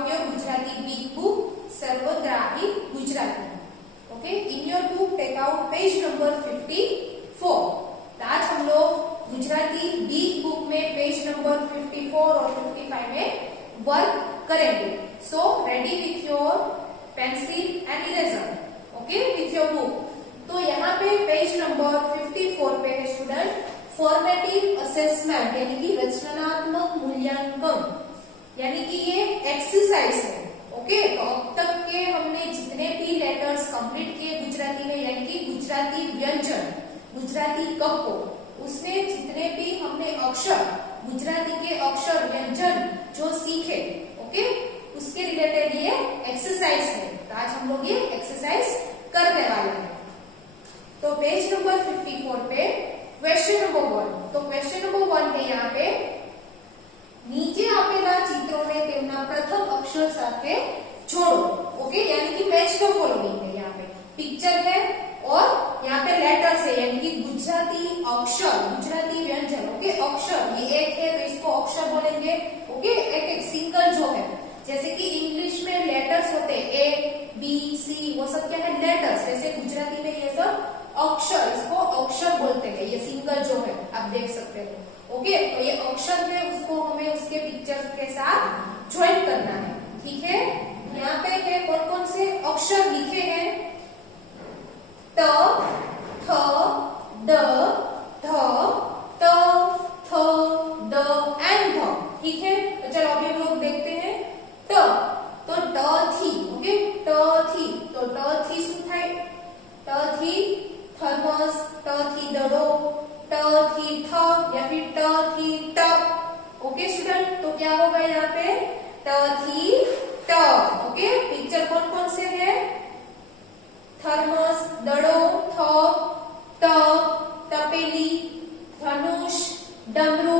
કાવ્ય Gujarati big book સર્વગ્રાહી Gujarati. Okay, in your book take out page number 54. तो आज हम लोग गुजराती बिग बुक में पेज नंबर 54 और 55 में वर्क करेंगे. So ready with your pencil and eraser. Okay, with your book. तो यहाँ पे पेज नंबर 54 पे है स्टूडेंट फॉर्मेटिव असेसमेंट यानी कि रचनात्मक मूल्यांकन, यानी कि ये एक्सरसाइज है. ओके, तो अब तक के हमने जितने भी लेटर्स कंप्लीट किए गुजराती में, यानी कि गुजराती व्यंजन, गुजराती कक्को, उसमें जितने भी हमने अक्षर, गुजराती के अक्षर व्यंजन जो सीखे, ओके, उसके रिलेटेड ये एक्सरसाइज है. तो आज हम लोग ये एक्सरसाइज करने वाले हैं. तो पेज नंबर 54 पे क्वेश्चन नंबर 1. तो क्वेश्चन नंबर 1 है यहाँ पे નીચે આપેલા ચિત્રોને તેમના પ્રથમ અક્ષર સાથે જોડો. ओके, यानी कि मैच द फॉलोइंग है. यहाँ पे पिक्चर है और यहाँ पे लेटर्स है, यानी कि गुजराती अक्षर, गुजराती व्यंजन. ओके, अक्षर ये एक है तो इसको अक्षर बोलेंगे. ओके, एक एक सिंगल जो है, जैसे कि इंग्लिश में लेटर्स होते हैं ए बी सी, वो सब क्या है लेटर्स. वैसे गुजराती में ये सब अक्षर, इसको अक्षर बोलते हैं. ये सिंगल जो है आप देख सकते हो. ओके, तो ये अक्षर है, उसको हमें उसके पिक्चर के साथ ज्वाइन करना है. ठीक है, यहाँ पे है कौन कौन से अक्षर लिखे हैं. त थ द ध त थ द एंड ध. ठीक है, तो चलो अभी हम लोग देखते हैं. ट, तो ट थी. ओके, ट थी, तो ट थी શું થાય? ट थी थर्मस, ट थी दड़ो, ट थी थ या फिर ट थी टप. ओके स्टूडेंट, तो क्या होगा यहाँ पे ट थी टप. ओके, पिक्चर कौन कौन से है? थर्मस, दड़ो, थप, टप, तपेली, धनुष, डमरू,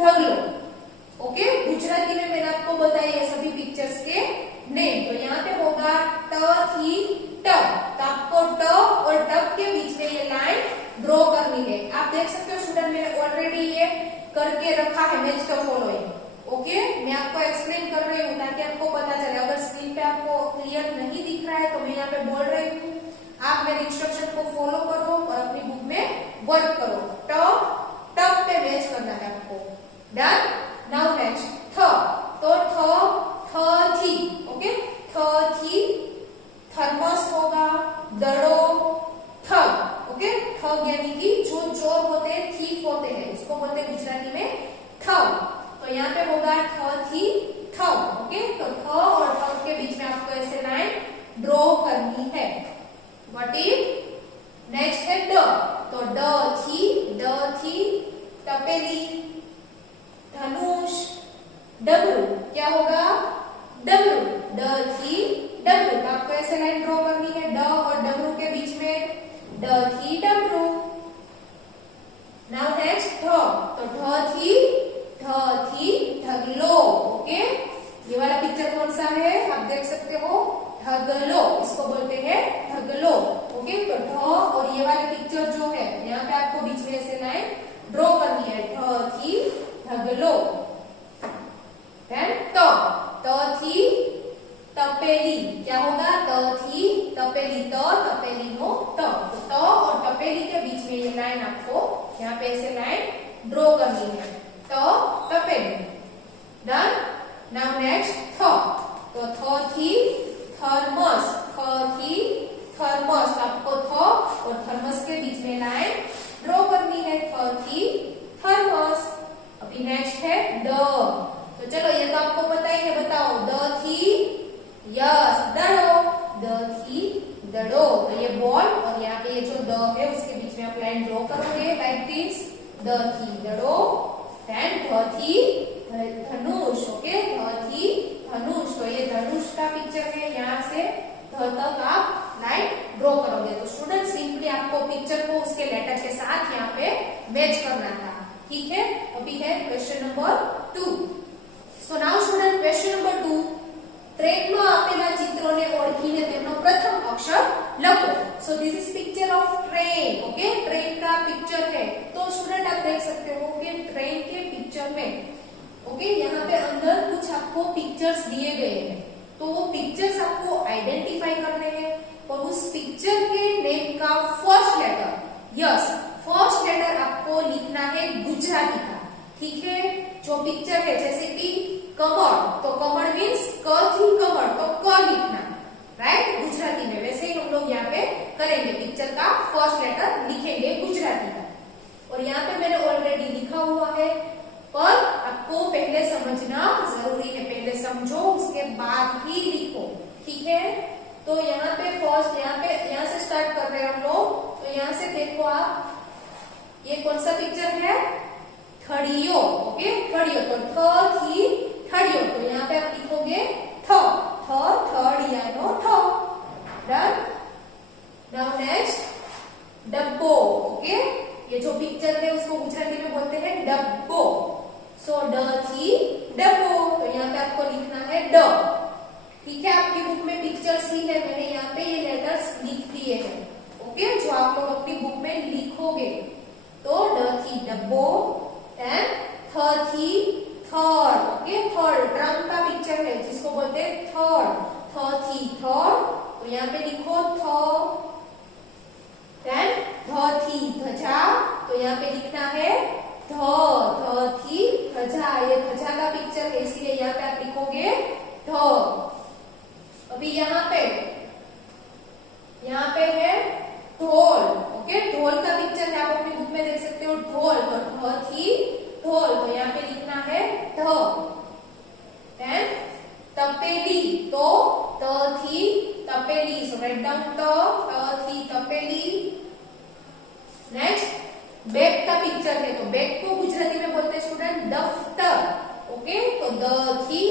ढगलो. ओके, गुजराती में मैंने आपको बताया ये सभी पिक्चर्स के नेम. तो यहाँ पे होगा ट थी टप. तो आपको ट और टप के बीच में ये लाइन ड्रॉ करनी है. आप देख सकते हो स्टूडेंट, मैंने ऑलरेडी ये करके रखा है मैच द फॉलोइंग. ओके, मैं आपको एक्सप्लेन कर रही हूँ ताकि आपको पता चले. अगर स्क्रीन पे आपको क्लियर नहीं दिख रहा है तो मैं यहाँ पे बोल रही हूँ, आप मेरे इंस्ट्रक्शन को फॉलो करो और अपनी बुक में वर्क करो. ट टप पे मैच करना है आपको. डन. नाउ नेक्स्ट थ. तो थ थ थी. ओके, थ थी थर्मस होगा, दड़ो, ठग. ओके, ठग यानी कि जो चोर होते हैं, थीफ होते हैं, उसको बोलते हैं गुजराती में ठग. तो यहाँ पे होगा ठ थी ठग. ओके, तो ठ और ठग के बीच में आपको ऐसे लाइन ड्रॉ करनी है. व्हाट इज नेक्स्ट है ड. तो ड थी तपेली, धनुष, डमरू. क्या होगा? डमरू. ड थी डमरू. तो आपको ऐसे लाइन ड्रॉ करनी है ड और डमरू के बीच में. ड थी डमरू. नाउ नेक्स्ट ढ. तो ढ थी ढगलो. ओके, ये वाला पिक्चर कौन सा है आप देख सकते हो? ढगलो, इसको बोलते हैं ढगलो. ओके, तो ढ और ये वाले पिक्चर जो है यहाँ पे आपको बीच में ऐसे लाइन ड्रॉ करनी है. ढ थी ढगलो. देन त. त थी तपेली. क्या होगा? त थी तपेली. त तपेली नो त. तो त और तपेली के बीच में ये लाइन आपको यहाँ पे ऐसे लाइन ड्रॉ करनी है. त तपेली. डन. नाउ नेक्स्ट थ. तो थ थी थर्मस. थ थी थर्मस. आपको थ और थर्मस के बीच में लाइन ड्रॉ करनी है. थ थी थर्मस. अभी नेक्स्ट है द. तो चलो ये तो आपको पता ही है, बताओ. द थी यस दड़ो. द थी दड़ो. तो ये बॉल और यहाँ पे ये जो द है उसके बीच में आप लाइन ड्रॉ करोगे लाइक दिस. द थी दड़ो. देन ध थी धनुष. ओके, ध थी धनुष. तो ये धनुष का पिक्चर है, यहाँ से ध तक आप लाइन ड्रॉ करोगे. तो स्टूडेंट सिंपली आपको पिक्चर को उसके लेटर के साथ यहाँ पे मैच करना था. ठीक है, अभी है question number 2. So now student question number 2. ટ્રેનમાં આપેલા ચિત્રોને ઓળખીને તેમનો પ્રથમ અક્ષર લખો. सो this is picture of train. Okay, train का पिक्चर है. तो स्टूडेंट आप देख सकते हो कि ट्रेन के पिक्चर में ओके, यहाँ पे अंदर कुछ आपको पिक्चर्स दिए गए हैं, तो वो पिक्चर्स आपको आइडेंटिफाई करने हैं और उस पिक्चर के नेम का first letter, yes first letter आपको लिखना है गुजराती का, ठीक है। जो पिक्चर है जैसे कि कमर, तो कमर मीन्स क थी कमर, तो क लिखना, राइट, गुजराती में। वैसे ही हम लोग यहाँ पे करेंगे, पिक्चर का फर्स्ट लेटर लिखेंगे गुजराती का। और यहाँ पे मैंने ऑलरेडी लिखा हुआ है, पर आपको पहले समझना जरूरी है, पहले समझो उसके बाद ही लिखो, ठीक है। तो यहाँ पे फर्स्ट, यहाँ से स्टार्ट कर रहे हैं हम लोग। तो यहाँ से देखो आप, ये कौन सा पिक्चर है, थड़ियो, ओके थड़ियो, तो थ थी थड़ियो, तो यहाँ पे आप लिखोगे थ, थड़ियानो थ, डन। नाउ नेक्स्ट डब्बो, ओके, ये जो पिक्चर है उसको गुजराती में बोलते हैं डब्बो, सो ड थी डब्बो, तो यहाँ पे आपको लिखना है ड, ठीक है। आपकी बुक में पिक्चर सी है, मैंने यहाँ पे ये लेटर्स लिख दिए हैं, ओके, जो आप लोग अपनी बुक में लिखोगे। तो ड थी डब्बो, एंड थ थी थर्ड, ओके, थर्ड ड्रम का पिक्चर है जिसको बोलते हैं थर्ड, थ थी थर्ड, तो यहाँ पे लिखो थ। देन ध थी ध्वजा, तो यहाँ पे लिखना है ध थी ध्वजा, ये ध्वजा का पिक्चर है इसलिए यहाँ पे आप लिखोगे ध। अभी यहाँ पे है ढोल, ओके, ढोल का पिक्चर है, आप अपनी बुक में देख सकते हो ढोल, तो ढ थी ढोल, तो यहाँ पे लिखना है ध। देन तपेली, तो त थी तपेली, सो राइट डाउन त थी तपेली। नेक्स्ट बैग का पिक्चर है, तो बैग को गुजराती में बोलते हैं स्टूडेंट दफ्तर, ओके, तो द थी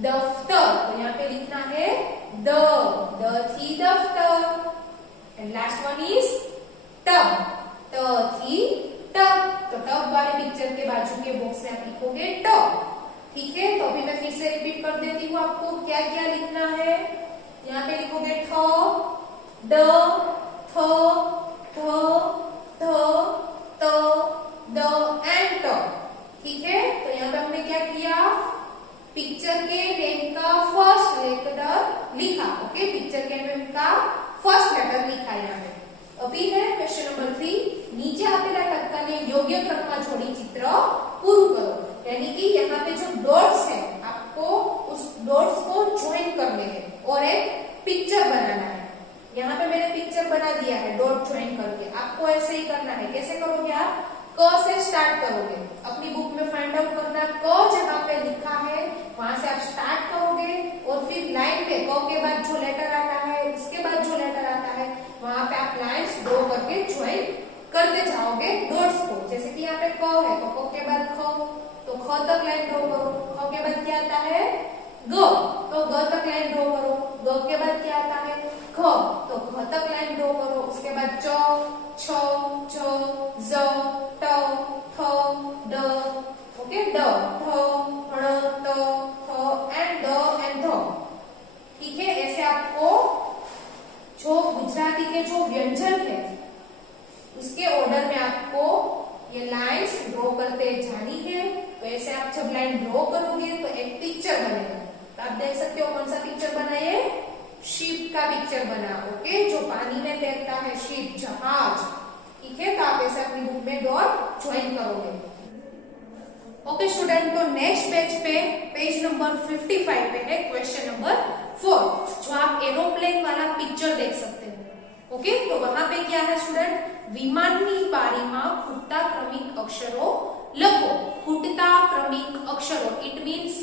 दफ्तर, तो यहाँ पे लिखना है द थी दफ्तर। And last one is tub, त थी टब, तो टब वाले पिक्चर के बाजू के बॉक्स में आप लिखोगे टब, ठीक है। तो अभी मैं फिर से रिपीट कर देती हूँ आपको क्या क्या लिखना है। यहाँ पे लिखोगे ठ, ड, थ, ध, ध, त, द एंड ट, ठीक है। तो यहाँ पे हमने क्या किया, पिक्चर के नेम का फर्स्ट लेटर लिखा, ओके, पिक्चर के नेम का फर्स्ट लेटर लिखा यहाँ पे। अभी है क्वेश्चन नंबर 3, नीचे આપેલા તત્કાને યોગ્ય ક્રમમાં જોડી चित्र પૂરું કરો, यानी कि यहाँ पे जो डॉट्स है आपको उस डॉट्स को ज्वाइन करने हैं और एक पिक्चर बनाना है। यहाँ पे मैंने पिक्चर बना दिया है डॉट ज्वाइन करके, आपको ऐसे ही करना है। कैसे करोगे आप, क से स्टार्ट करोगे, अपनी बुक में फाइंड आउट करना क जहाँ पे लिखा है वहां से आप स्टार्ट करोगे और फिर लाइन पे क के बाद जो लेटर आता है उसके बाद जो लेटर आता है वहां पे आप लाइन्स ड्रॉ करके ज्वाइन करते जाओगे डॉट्स को। जैसे कि यहाँ पे क है तो क के बाद ख, तो ख तक लाइन ड्रॉ करो, ख के बाद क्या आता है ग, तो ग तक लाइन ड्रॉ करो, ग के बाद क्या आता है ख, तो ख तक लाइन ड्रॉ करो, उसके बाद च, छ, ज, ज, ट, थ, ड, ओके, ड, ध, ण, त, थ एंड द एंड ध, ठीक है। ऐसे आपको जो गुजराती के जो व्यंजन है उसके ऑर्डर में आपको ये लाइंस ड्रॉ करते जानी है। तो ऐसे आप जब लाइन ड्रॉ करोगे तो एक पिक्चर बनेगा, तो आप देख सकते हो कौन सा पिक्चर बना, ये शिप का पिक्चर बना, ओके, जो पानी में तैरता है, शिप, जहाज, ठीक है। तो आप ऐसे अपनी बुक में डॉट ज्वाइन करोगे, ओके स्टूडेंट। तो नेक्स्ट पेज पे पेज नंबर 55 पे है क्वेश्चन नंबर 4, जो आप एरोप्लेन वाला पिक्चर देख सकते हो, ओके। तो वहां पे क्या है स्टूडेंट, विमाननी बारीमां खूटता क्रमिक अक्षरो लखो, खूटता क्रमिक अक्षरो, इट मीन्स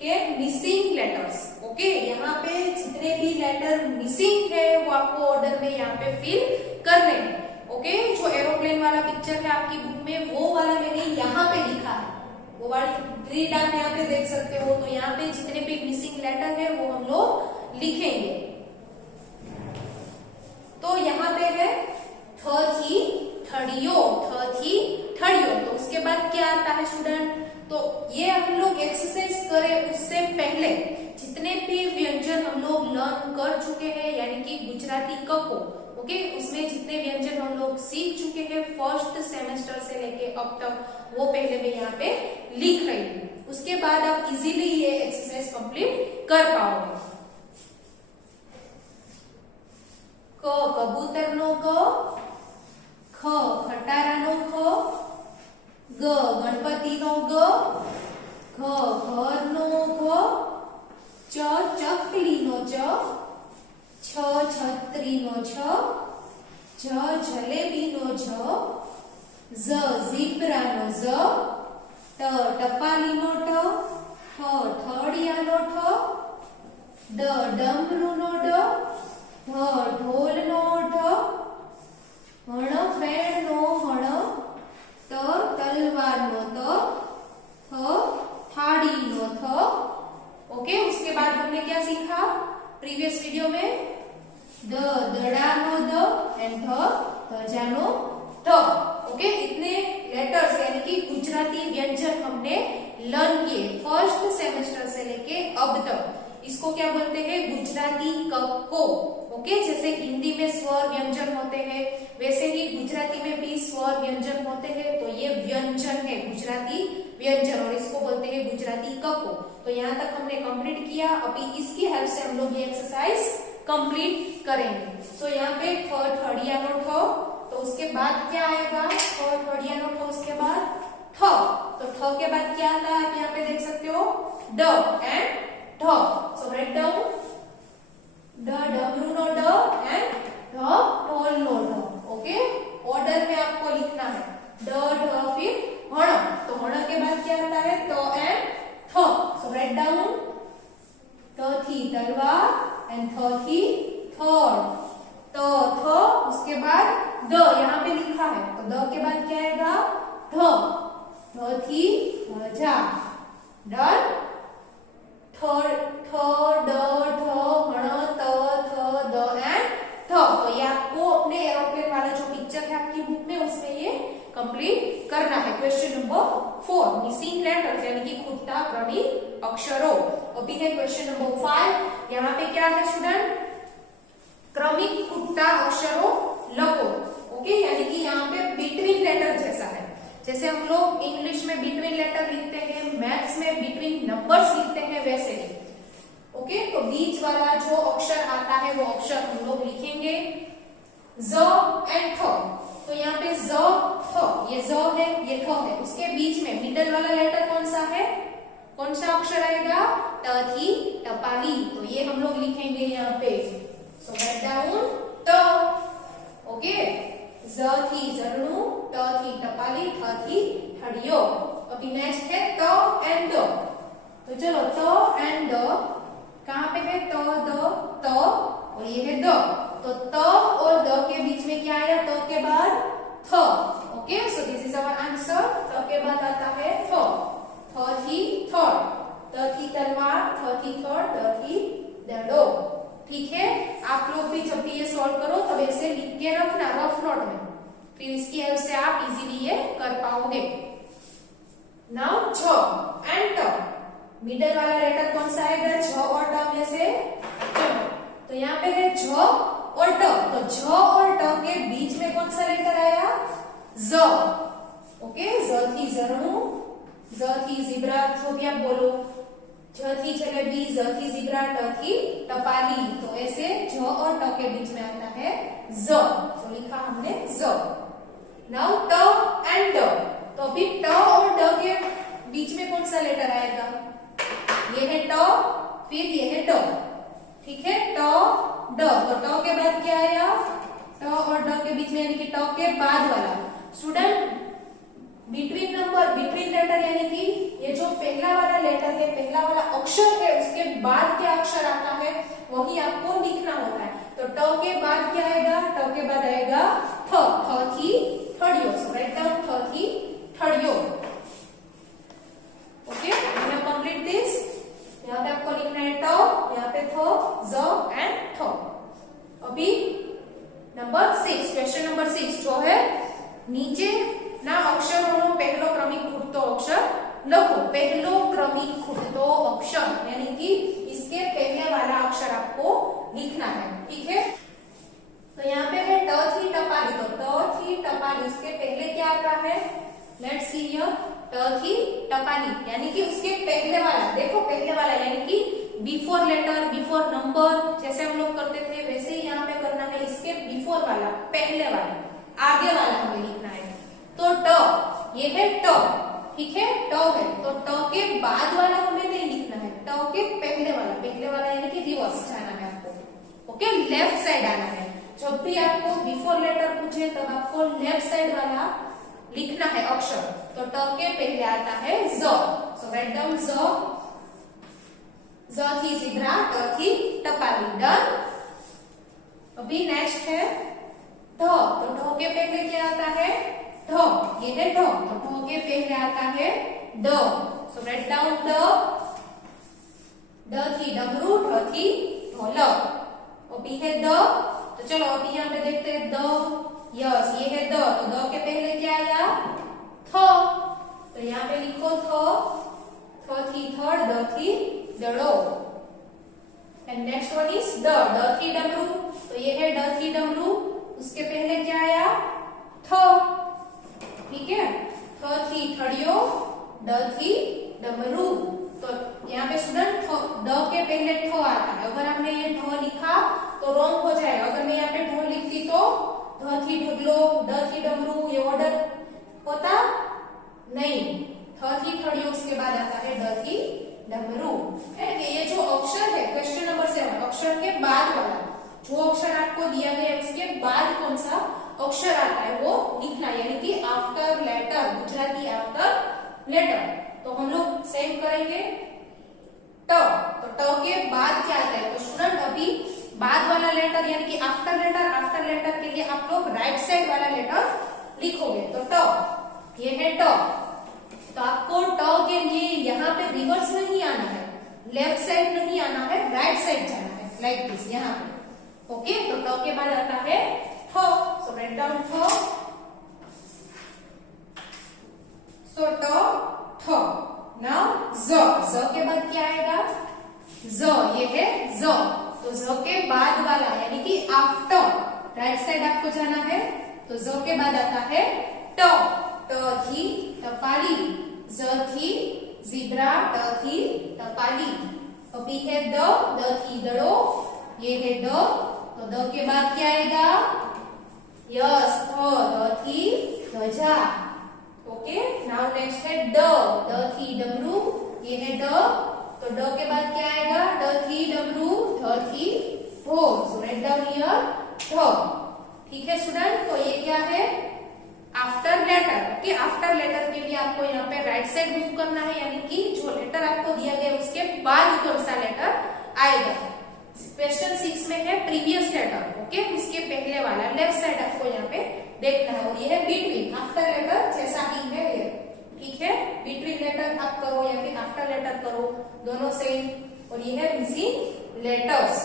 के मिसिंग लेटर्स, ओके। यहाँ पे जितने भी लेटर मिसिंग है वो आपको ऑर्डर में यहाँ पे फिल करने हैं, ओके। जो एरोप्लेन वाला पिक्चर है आपकी बुक में वो वाला मैंने यहाँ पे लिखा है, वो वाली ग्रीन आप यहाँ पे देख सकते हो। तो यहाँ पे जितने भी मिसिंग लेटर है वो हम लोग लिखेंगे। तो यहाँ पे है थ थी थड़ियो, थ थी थड़ियो, तो उसके बाद क्या आता है स्टूडेंट, तो ये हम लोग एक्सरसाइज करें उससे पहले जितने भी व्यंजन हम लोग लर्न कर चुके हैं, यानी कि गुजराती क को, ओके, उसमें जितने व्यंजन हम लोग सीख चुके हैं फर्स्ट सेमेस्टर से लेके अब तक, वो पहले मैं यहाँ पे लिख रही हूँ, उसके बाद आप इजीली ये एक्सरसाइज कंप्लीट कर पाओगे। क कबूतर नो क, ख खटारा नो ख, ग गणपति नो ग, घ घर नो घ, च चकली नो च, छ छतरी नो छ, झ जलेबी नो झ, ज ઝીબ્રા નો ઝ, ટ ટપાલી નો ટ, ઠ ઠડિયા નો ઠ, ડ ડમરૂ નો ડ, ઢ ઢોલ નો ઢ, હણ ફેણ નો હણ, ત તલવાર નો ત, થ थाड़ी नो थ। ओके, उसके बाद हमने क्या सीखा प्रीवियस वीडियो में? The Dara know the end ध धजा नो ध। ओके, इतने लेटर्स यानी कि गुजराती व्यंजन हमने लर्न किए फर्स्ट सेमेस्टर से लेके अब तक। इसको क्या बोलते हैं? गुजराती कक्को। ओके, जैसे हिंदी में स्वर व्यंजन होते हैं वैसे ही गुजराती में भी स्वर व्यंजन होते हैं। तो ये व्यंजन है गुजराती व्यंजन और इसको बोलते हैं गुजराती कक्को। तो यहाँ तक हमने कंप्लीट किया। अभी इसकी हेल्प से हम लोग ये एक्सरसाइज कंप्लीट करेंगे। तो यहाँ पे ठ ठड़िया नो ठ, तो उसके बाद क्या आएगा? ठ ठड़िया नो ठ, उसके बाद ठ। तो ठ के बाद क्या आता है आप यहाँ पे देख सकते हो? ड एंड ढ। सो राइट डाउन ड डमरू नो ड एंड ढ ढोल नो ढ। ओके, ऑर्डर में आपको लिखना है ड ढ फिर हण। तो हण के बाद क्या आता है? त एंड थ। सो राइट डाउन त थी तलवार एंड थ थी थड़, त थ, उसके बाद द यहाँ पे लिखा है तो द के बाद क्या आएगा? ढ, ढ थी ध्वजा, डन। ठ ठ ड ठ हण त थ द एंड थ। तो ये आपको अपने एरोप्लेन वाला जो पिक्चर है आपकी बुक में उसमें ये कंप्लीट करना है। क्वेश्चन नंबर 4 मिसिंग लेटर्स यानी कि खुदता क्रमिक अक्षरों। अभी है क्वेश्चन नंबर 5। यहाँ पे क्या है स्टूडेंट? क्रमिक खुदता अक्षरों लखो। ओके, यानी कि यहाँ पे बिटवीन लेटर जैसा है। जैसे हम लोग इंग्लिश में बिटवीन लेटर लिखते हैं, मैथ्स में बिटवीन नंबर्स लिखते हैं, वैसे ही। ओके, तो बीच वाला जो अक्षर आता है वो अक्षर हम लोग लिखेंगे ज एंड थ। तो यहाँ पे ज थ, ये ज है ये थ है, उसके बीच में मिडल वाला लेटर कौन सा है? कौन सा अक्षर आएगा? ट थी टपाली। तो ये हम लोग लिखेंगे यहाँ पे। सो राइट डाउन ट। ओके, ज थी जरनू, ट थी टपाली, ठ थी ठड़ियो। अभी नेक्स्ट है त एंड द। तो चलो त एंड द कहाँ पे है? त द त और ये है द। तो त और द के बीच में क्या आया? त के बाद थ। Okay, so this is our answer. त के बाद आता है थ। थ थी थड़, त थी तलवार, थ थी थड़, द थी दड़ो। ठीक है, आप लोग भी जब भी ये सॉल्व करो तब ऐसे लिख के रखना रफ नोट में, फिर इसकी हेल्प से आप इजीली ये कर पाओगे। नाउ छ एंड ट, मिडल वाला लेटर कौन सा आएगा? झ और ट में से? चलो, तो यहाँ पे है झ और ट। तो झ और ट के बीच में कौन सा लेटर आया? ज। ओके, ज थी जरनू, ज थी ज़ीब्रा, जो भी आप बोलो, झ थी जलेबी, ज थी ज़ीब्रा, ट थी टपाली। तो ऐसे झ और ट के बीच में आता है ज। तो लिखा हमने ज। नाउ ट एंड ड। तो अभी ट और ड के बीच में कौन सा लेटर आएगा? ये है ट, फिर ये है ड। ठीक है, ट ड। तो ट के बाद क्या आया? ट और ड के बीच में यानी कि ट के बाद वाला। Student, between number, between letter यानी कि ये जो पहला वाला लेटर है, पहला वाला अक्षर है, उसके बाद क्या अक्षर आता है वही आपको लिखना होता है। तो ट के बाद क्या आएगा? ट के बाद आएगा थ। थ थी ठड़ियो। सो राइट डाउन थ थी ठड़ियो। ओके, हमने कंप्लीट दिस। यहाँ पे आपको लिखना है ट, यहाँ पे थ, ज एंड थ। अभी नंबर 6, क्वेश्चन नंबर 6 जो है नीचे ना अक्षरों पहलो क्रमिक खूटतो अक्षर लखो। पहलो क्रमिक खूटतो अक्षर यानी कि इसके पहले वाला अक्षर आपको लिखना है। ठीक है, तो यहाँ पे है ट थी टपाली। तो ट थी टपाली, उसके पहले क्या आता है? लेट्स सी हियर, ट थी टपाली, यानी कि उसके पहले वाला, देखो पहले वाला यानी कि बिफोर लेटर, बिफोर नंबर, जैसे हम लोग करते थे वैसे ही यहाँ पे करना है। इसके बिफोर वाला, पहले वाला, आगे वाला हमें लिखना है। तो ट, ये है ट, ठीक है, ट है, तो ट के बाद वाला हमें नहीं लिखना है, ट के पहले वाला यानी कि रिवर्स जाना है आपको। ओके, लेफ्ट साइड आना है। जब भी आपको बिफोर लेटर पूछे तब आपको लेफ्ट साइड वाला लिखना है अक्षर। तो ट के पहले आता है ज, सो राइट डाउन ज थी ज़ेब्रा, ट थी टपाली, डन। अभी नेक्स्ट है ढ, तो ढ के पहले क्या आता है ढ, ये है ढ, तो ढ के पहले आता है ड, सो राइट डाउन ड थी डमरू, ढ थी ढोलक। अभी है द, तो चलो अभी यहाँ पे देखते हैं द, यस ये है द, तो द के पहले क्या आया थ, तो यहाँ पे लिखो थ थी थड़, द थी Daro. And next one is ड थी डमरू, तो ये है ड थी डमरू, उसके पहले क्या आया थ, ठीक है, थ थी थड़ियो, ड थी डमरू। तो यहाँ पे स्टूडेंट ड के पहले ठ आता है, अगर हमने ये ढ लिखा तो रॉन्ग हो जाएगा। अगर मैं यहाँ पे ढ लिखती तो ध थी ढगलो, ड थी डमरू, ये ऑर्डर होता नहीं, थ थी थड़ियो, उसके बाद आता है ड थी डमरू। ये जो अक्षर है क्वेश्चन नंबर 7, अक्षर के बाद वाला, जो अक्षर आपको दिया गया है उसके बाद कौन सा अक्षर आता है वो लिखना, यानी कि after letter, Gujarati after letter. तो हम लोग सेम करेंगे ट, तो ट के बाद क्या आता है, तो स्टूडेंट अभी बाद वाला लेटर यानी कि आफ्टर लेटर के लिए आप लोग राइट साइड वाला लेटर लिखोगे। तो ट, ये है ट, तो आपको ट के लिए यहाँ पे रिवर्स नहीं आना है, लेफ्ट साइड नहीं आना है, राइट साइड जाना है, लाइक दिस यहाँ पे। ओके, तो ट के बाद आता है थ, सो राइट डाउन थ, सो ट थ। नाउ ज के बाद क्या आएगा ज, ये है ज, तो ज के बाद वाला यानी कि आफ्टर, राइट साइड आपको जाना है, तो ज के बाद आता है ट, ट थी टपाली, ज थी ज़ेब्रा, ट थी टपाली। अभी है द थी दड़ो, ये है द, तो द के बाद क्या आएगा यस द थी ध्वजा। ओके, नाउ नेक्स्ट है ड थी डमरू, ये है ड, तो ड के बाद क्या आएगा ड थी डमरू, ध थी ढोल, सो राइट डाउन हियर ढ। ठीक है स्टूडेंट, तो ये क्या है after letter. Okay, after letter के लिए आपको यहाँ पे राइट साइड मूव करना है, यानी कि जो लेटर आपको दिया गया उसके बाद कौन सा लेटर आएगा। क्वेश्चन 6 में है प्रीवियस लेटर, ओके, उसके पहले वाला लेफ्ट साइड आपको यहाँ पे देखना है, और ये है बिटवीन, आफ्टर लेटर जैसा ही है ये, ठीक है, बिटवीन लेटर आप करो या फिर आफ्टर लेटर करो, दोनों सेम। और ये है मिसिंग लेटर्स।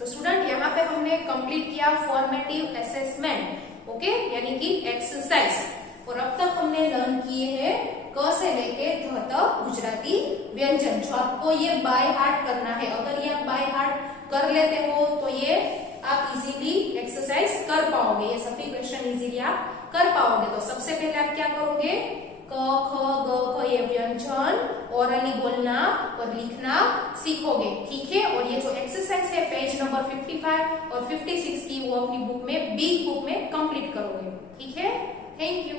तो स्टूडेंट यहाँ पे हमने कंप्लीट किया फॉर्मेटिव असेसमेंट, ओके, यानी कि एक्सरसाइज, और अब तक हमने लर्न किए हैं क से लेके ध तक गुजराती व्यंजन, जो आपको ये बाय हार्ट करना है। अगर ये आप बाय हार्ट कर लेते हो तो ये आप इजीली एक्सरसाइज कर पाओगे, ये सभी क्वेश्चन इजीली आप कर पाओगे। तो सबसे पहले आप क्या करोगे, क ख ग घ ये व्यंजन ओरली बोलना और लिखना सीखोगे, ठीक है। और ये जो एक्सरसाइज है पेज नंबर 55 और 56 की वो अपनी बुक में, बिग बुक में कंप्लीट करोगे, ठीक है। Thank you.